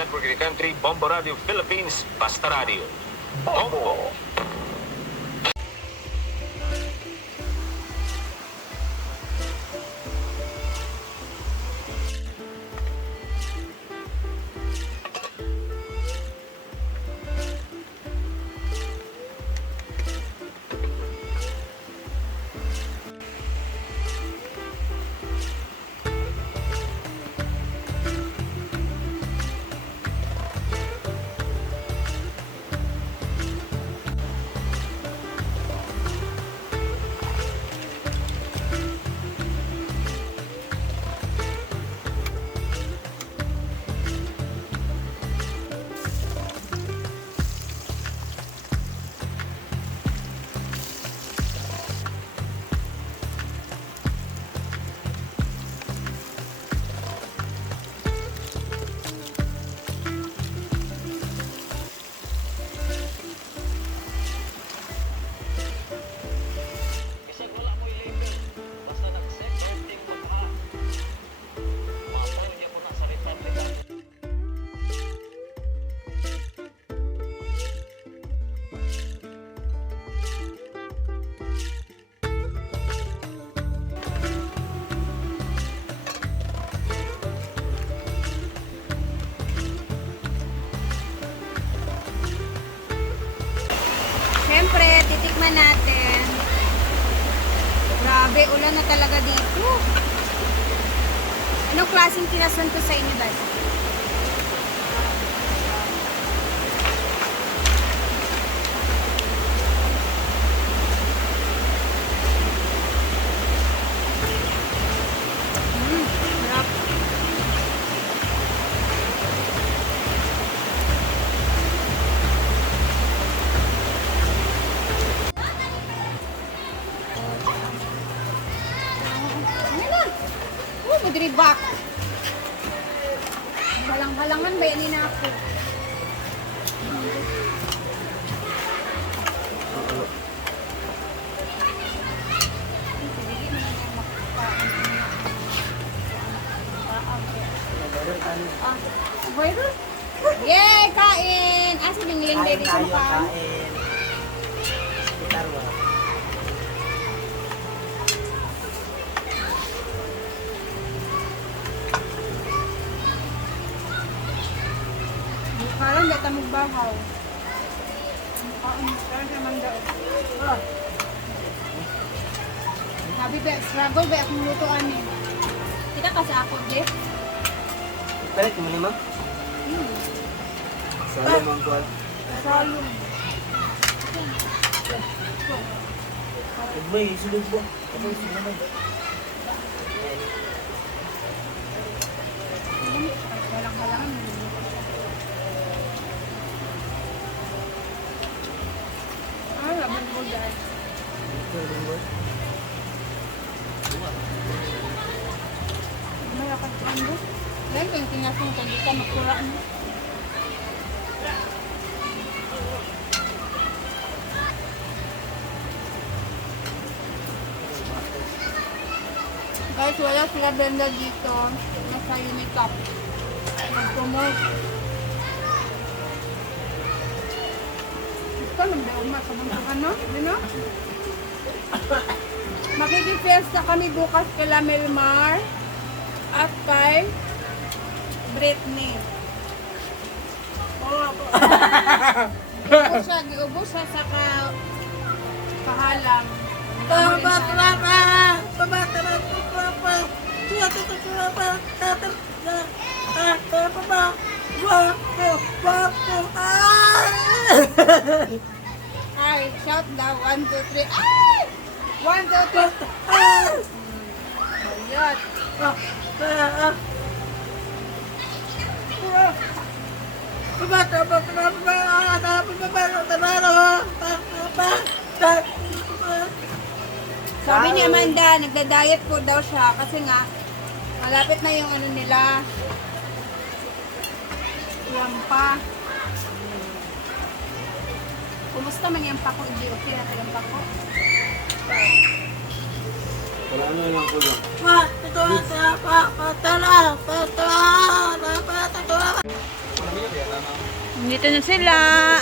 network in the country, Bombo Radio Philippines, Basta Radio. Bombo! Siyempre, titikman natin. Grabe, ulan na talaga dito. Anong klaseng tinasan to sa inyo, guys? Sarap. Madribak. Halang-halangan ba yan na ako? Yay! Kain! Asa yung lingay dito mo ka? Parang data magbahaw. Parang siya manggaot. Sabi ba, struggle ba akong lutoan eh. Kita ka sa ako, Jeff? Balik mo naman. Salong ang kuwan. Salong. Huwag mo isulog mo. Ako isulog naman. Walang-halangan. Laban ko dyan. May akad ko ano? Dahil ko yung tinasong ko dito, magkuraan. Guys, wala sila benda dito. Nasa Unicap. Mag-promote. Nung dauma sa mga ano? Ano? Makikipesta kami bukas kay Melmar at kay Britney. Giubos siya sa kahalang. Ay, shout daw. 1, 2, 3. Ay! 1, 2, 3. Ay! Ayan. Sabi ni Amanda, nagda-diet po daw siya kasi nga malapit na yung ano nila. Yan pa. Kumusta man yung pako? Hindi okay na yung pako? Wala ano lang ko lang. Dito na sila.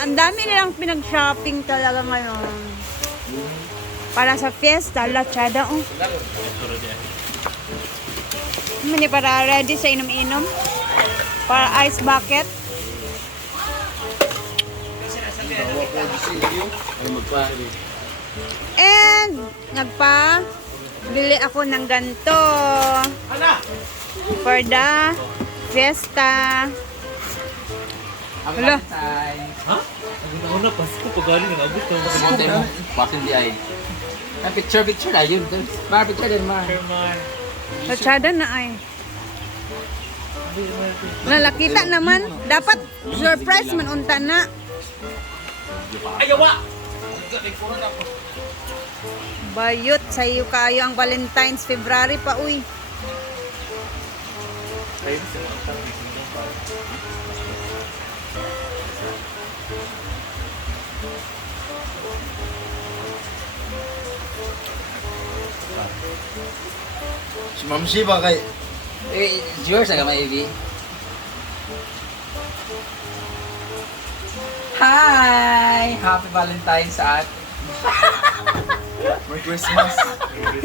Ang dami nilang pinag-shopping talaga ngayon. Para sa fiesta, lachada. Oh. Hindi para ready sa inom-inom. Para ice bucket. And nagpa-bili ako ng ganito. For the fiesta. Hala. Ha? Ang una, Pasko, pag-aling ang abot ng Monte mo, bakit hindi ay? Ang picture na yun. Mga picture din, mga. Lachada na ay. Nalakita naman. Dapat surprise man unta na. Ayawa! Bayot sa'yo kayo ang Valentine's February pa uy. Kayo sa mga tangis. Si Ma'am Shiva kay... Eh, yours na may Ivy. Hi! Happy Valentine's sa atin. Merry Christmas.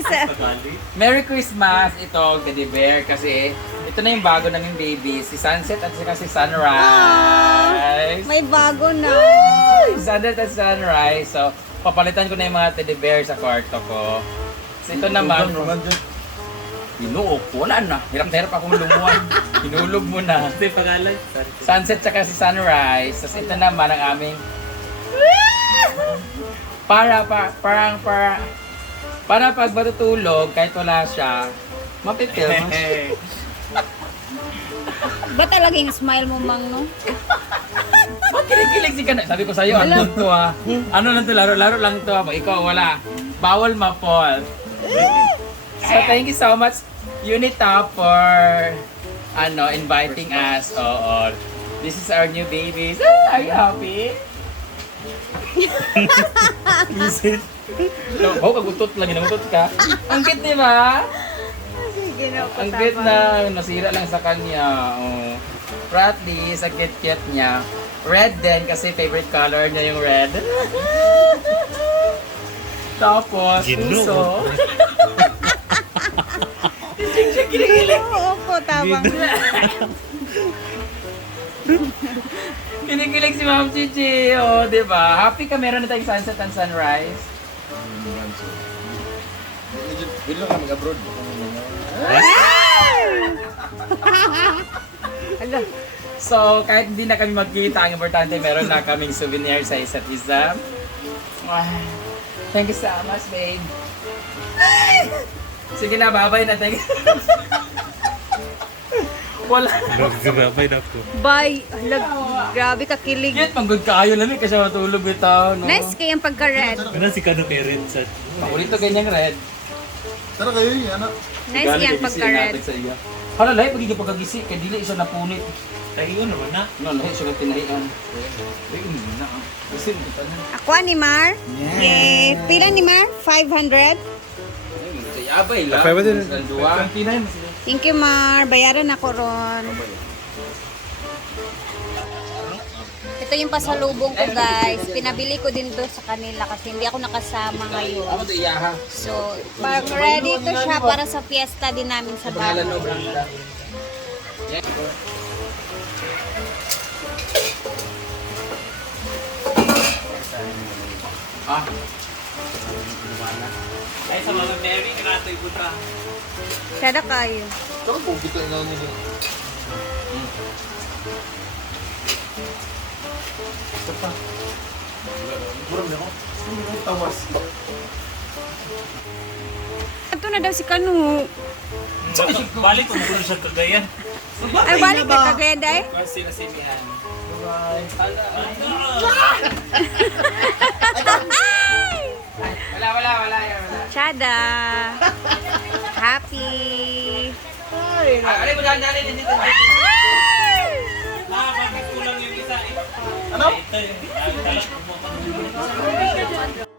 Pag-aling. Merry Christmas! Ito, Teddy Bear, kasi ito na yung bago naming baby, si Sunset at saka si Sunrise. May bago na. Sunset at Sunrise. So, papalitan ko na yung mga Teddy Bear sa kwarto ko. So, ito naman, Ginoo ko, wala na. Hirap na hirap akong lumuwan. Hinulog mo na. Kasi pag-aling. Sunset tsaka si Sunrise. Tapos ito naman ang aming para pag matutulog kahit wala siya, mapipil mo. Ba talagang smile mo mang no? Ba't kinikilig si Kana? Sabi ko sa'yo, ano to ha? Ano lang to, laro lang to. Ikaw wala. Bawal ma-fall. So thank you so much Unita for inviting us. Oo. This is our new babies. Are you happy? Oh, kagutot lang, inagutot ka. Ang cute, di ba? Sige na Ang cute na, nasira lang sa kanya. Oh. Pero at least, ang cute niya. Red din kasi favorite color niya yung red. Tapos, puso. Opo, tamang. Kinikilig si Ma'am Chichi. Oh, di ba? Happy ka meron na tayong sunset and sunrise. Bilo ka mag-abroad. Hala. So, kahit hindi na kami magkita, ang importante meron na kaming souvenir sa isa't isa. Thank you so much, babe. Sige na, babay na. Thank you. Wala. Nagsirapay na ako. Bye. Hala, grabe ka kilig. Yun, panggod kaayo lang kasi matulog ito. No? Nice kayang pagka-red. Ano si Kano kay Red Sat? Paborito ganyang red. Tara kayo yun, ano? Nice kayang pagka-red. Hala, lahi, pagiging pagkagisi, kaya dili isa napunit. Tayo naman na. No, lahi, siya pinahian. Ay, na. Kasi, ito na. Ako ni Mar. Yay. Pila ni Mar? 500? Abay lang. Five hundred. Dua. Thank you, Mar. Bayaran ako ron. Ito yung pasalubong ko, guys. Pinabili ko din to sa kanila kasi hindi ako nakasama ngayon. Ako to iyaha. So, pag ready to siya para sa fiesta din namin sa Pangalan no, bahay. Branda. Ah. Ay, sa mga Mary, kanatoy buta. Sada kayo. Tara po, kita na nila. Ito pa. Burang na ako. Hindi mo tawas. Ito na daw si Kanu. Balik ko muna sa Cagayan. Ay, balik ka kagaya, day. Kasi nasimihan. Wala. Chada. Happy. Alay mo dyan, dito. Bakit kulang yung isa? Ano? Ito yung talak mo.